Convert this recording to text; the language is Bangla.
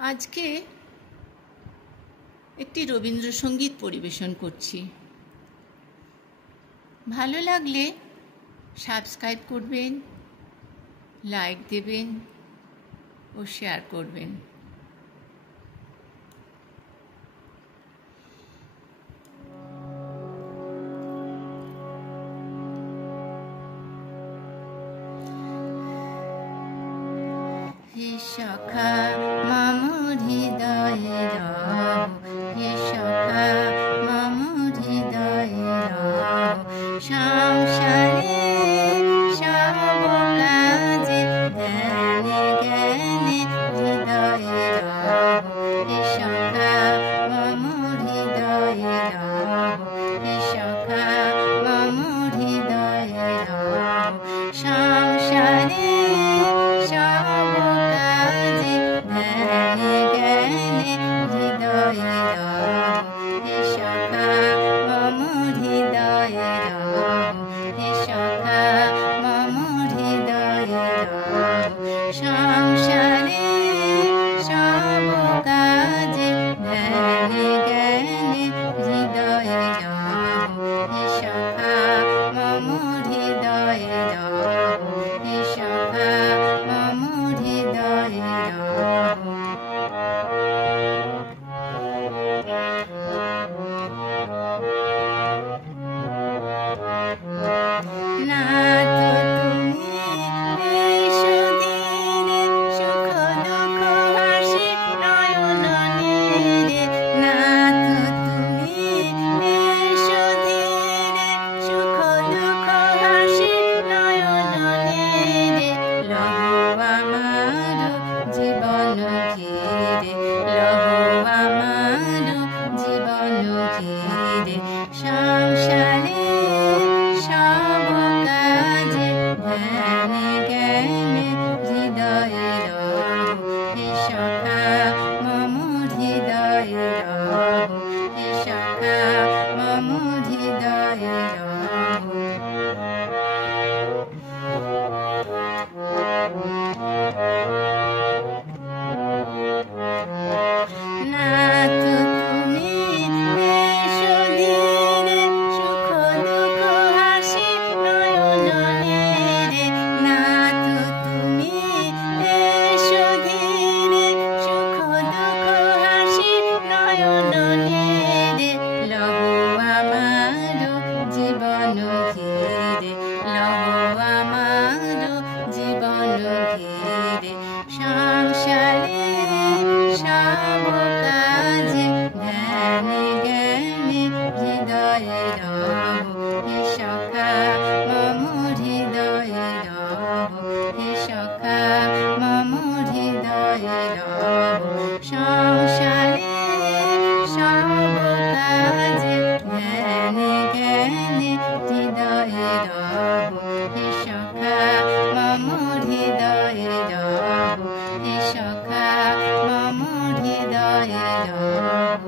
আজকে একটি রবীন্দ্রসঙ্গীত পরিবেশন করছি। ভালো লাগলে সাবস্ক্রাইব করবেন, লাইক দেবেন ও শেয়ার করবেন। হে সখা মম হৃদয়ে রহ, হে সখা মম হৃদয়ে রহ, সংসারে সব কাজে ধ্যানে জ্ঞানে হৃদয়ে রহ, হে সখা মম হৃদয়ে রহ, হে সখা মম হৃদয়ে রহ, সংসারে সব কাজে ধ্যানে জ্ঞানে হৃদয়ে রহ, হে সখা মম হৃদয়ে রহ, হে সখা মম হৃদয়ে রহ, সংসারে সব কাজে ধ্যানে জ্ঞানে হৃদয়ে রহ, হে সখা মম হৃদয়ে রহ, হে সখা মম হৃদয়ে রহ। না তো তুমি এসো দিনে সুখ দুঃখ হাসি নয়ন নীরে, না তো তুমি এসো দিনে সুখ দুঃখ হাসি নয়ন নীরে, লহ আমার জীবন ঘিরে, লহ আমার জীবন ঘিরে, সংসারে সব কাজে ধ্যানে জ্ঞানে হৃদয়ে রহ, হে সখা মম হৃদয়ে রহ, হে সখা মম হৃদয়ে রহ। না তো তুমি এসো দিনে সুখ দুঃখ হাসি নয়ন নীরে, না তো তুমি এসো দিনে সুখ দুঃখ হাসি নয়ন নীরে, লহ আমার জীবন ঘিরে, লহ আমার জীবন ঘিরে, সংসারে সব কাজে ধ্যানে জ্ঞানে হৃদয়ে রহ, হে সখা মম হৃদয়ে রহ, হে সখা মম হৃদয়ে রহ, সংসারে সব কাজে ধ্যানে জ্ঞানে হৃদয়ে রহ, হে সখা মম হৃদয়ে রহ, হে সখা মম হৃদয়ে রহ।